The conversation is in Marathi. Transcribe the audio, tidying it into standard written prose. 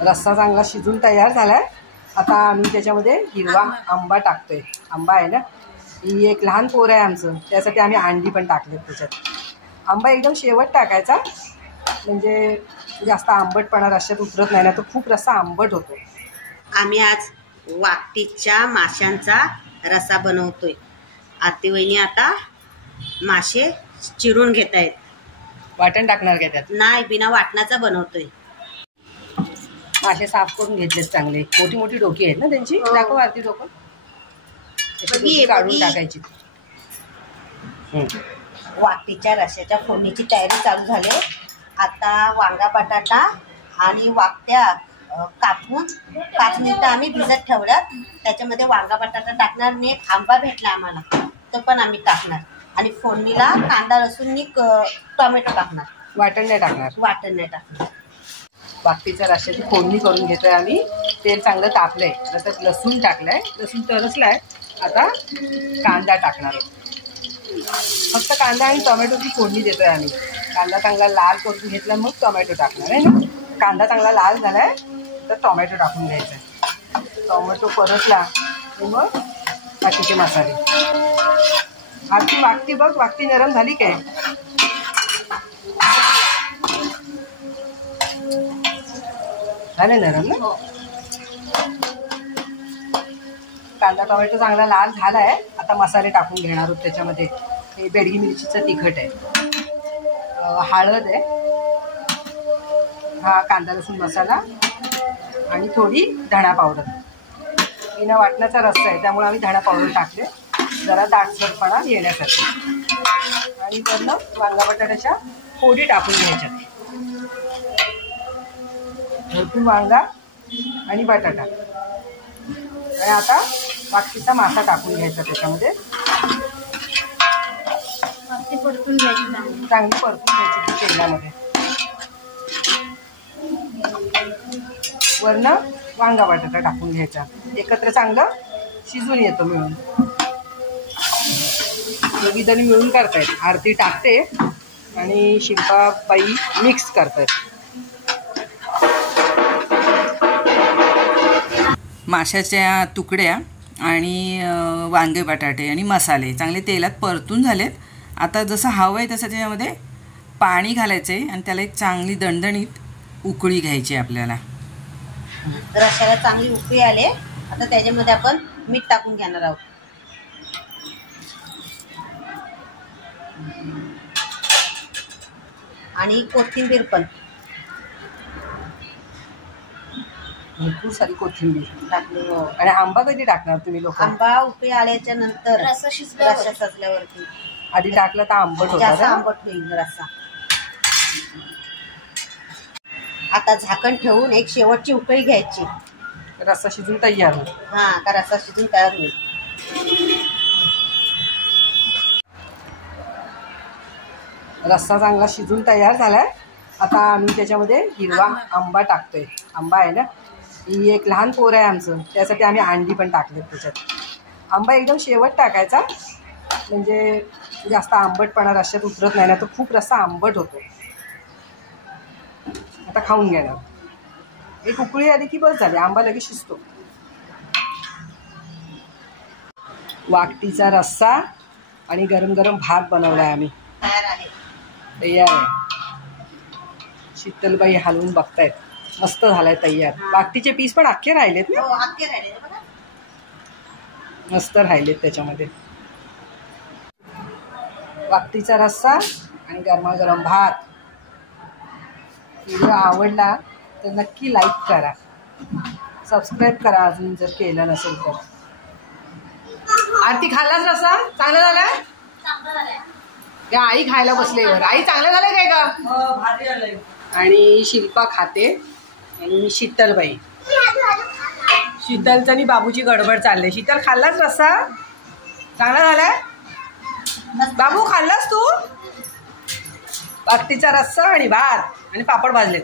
रस्सा चांगला शिजून तयार झालाय। आता आम्ही त्याच्यामध्ये हिरवा आंबा टाकतोय। आंबा आहे ना, ही एक लहान पोर आहे आमचं, त्यासाठी आम्ही अंडी पण टाकलेत त्याच्यात। आंबा एकदम शेवट टाकायचा, म्हणजे जास्त आंबटपणा रस्स्यात उतरत नाही ना, तर खूप रस्सा आंबट होतो। आम्ही आज वाकटीच्या माशांचा रस्सा बनवतोय। आरती वहिनी आता मासे चिरून घेत आहेत। वाटण टाकणार का त्यात? नाही, बिना वाटणाचा बनवतोय। मासे साफ करून घेतलेत चांगले, मोठी मोठी डोकी आहेत ना त्यांची। दाखव आरती डोकं, काढून टाकायची। वाकटीच्या रश्श्याच्या फोडणीची तयारी चालू झाली। आता वांगा बटाटा आणि वाकट्या कापून 5 मिनिटं आम्ही भिजत ठेवल्यात। त्याच्यामध्ये वांगा बटाटा टाकणार आणि एक आंबा भेटला आम्हाला, तो पण आम्ही टाकणार। आणि फोडणीला कांदा लसूण टोमॅटो टाकणार। वाटण नाही टाकणार? वाटण नाही टाकणार। वाकटीच्या रश्श्याची फोडणी करून घेतोय आम्ही। तेल चांगलं तापलंय, त्याच्यात लसूण टाकलंय, लसूण तरसलाय। आता कांदा टाकणार आहे। फक्त कांदा आणि टोमॅटोची फोडणी देतोय आम्ही। कांदा चांगला लाल करून घेतला, मग टोमॅटो टाकणार आहे ना। कांदा चांगला लाल झालाय तर टोमॅटो टाकून घ्यायचा आहे। टोमॅटो परतला की मग बाकीचे मसाले। आरती वाकटी बघ, वाकटी नरम झाली काय? झालं नरम ना? कांदा टोमॅटो चांगला लाल झालाय। आता मसाले टाकून घेणार आहोत त्याच्यामध्ये। हे बेडगी मिरचीचं तिखट आहे, हळद आहे, हा कांदा लसूण मसाला आणि थोडी धणा पावडर। बिना वाटणाचा रस्सा आहे त्यामुळे आम्ही धणा पावडर टाकले, जरा दाटसरपणा येण्यासाठी। आणि वरनं वांगा बटाट्याच्या फोडी टाकून घ्यायच्या। भरपूर वांगा आणि बटाटा। आणि आता वाकटीचा मासा टाकून घ्यायचा त्याच्यामध्ये। परतून घ्यायची, चांगली परतून घ्यायची तेलामध्ये। वरनं वांगा बटाटा टाकून घ्यायचा, एकत्र चांगलं शिजून येतो मिळून। दोघीजणी मिळून करतायत, आरती टाकते आणि शिल्पाबाई मिक्स करतायत। माशाच्या तुकड्या आणि वांगे बटाटे आणि मसाले चांगले तेलात परतून झालेत। आता जसं हवं आहे तसं त्याच्यामध्ये पाणी घालायचं आहे आणि त्याला एक चांगली दणदणीत उकळी घ्यायची आपल्याला। रश्श्याला चांगली उकळी आले, आता त्याच्यामध्ये आपण मीठ टाकून घेणार आहोत। आणि कोथिंबीर पण भरपूर सारी कोथिंबीर टाकली। आणि आंबा कधी टाकणार तुम्ही लोक? आंबा उकळी आल्याच्या नंतर, रस्सा शिजल्यावरती। आधी टाकलं तर आंबट होतं, जास्त आंबट होईल रस्सा। आता झाकण ठेवून एक शेवटची उकळी घ्यायची, रस्सा शिजून तयार होईल। हा, का रस्सा शिजून तयार होईल। रस्सा चांगला शिजून तयार झालाय। आता आम्ही त्याच्यामध्ये हिरवा आंबा टाकतोय। आंबा आहे ना, ही एक लहान पोर आहे आमचं, त्यासाठी आम्ही अंडी पण टाकलेत त्याच्यात। आंबा एकदम शेवट टाकायचा, म्हणजे जास्त आंबटपणा रस्स्यात उतरत नाही ना, तर खूप रस्सा आंबट होतो। आता खाऊन घेणार, एक उकळी आली की बस झाली, आंबा लगेच शिजतो। वाकटीचा रस्सा आणि गरम गरम भात बनवलाय आम्ही, तयार आहे। शीतलबाई हलवून बघतायत, मस्त झालाय तयार। वाकटीचे पीस पण अख्खे राहिलेत ना? अख्खे राहिले बघा, मस्त राहिलेत त्याच्यामध्ये। वाकटीचा रस्सा आणि गरमागरम भात। व्हिडिओ आवडला तर नक्की लाईक करा, सबस्क्राईब करा अजून जर केलं नसेल तर। आरती खाल्लाच रस्सा? चांगला झालाय? त्या आई खायला बसलेवर, आई चांगलं झालंय काय का? भारी झालंय। आणि शिल्पा खाते आणि शीतलबाई, शीतलचं आणि बाबूची गडबड चालले। शीतल खाल्लाच रस्सा? चांगला झालाय? बाबू खाल्लास तू? वाकटीचा रस्सा आणि भात आणि पापड भाजलेत।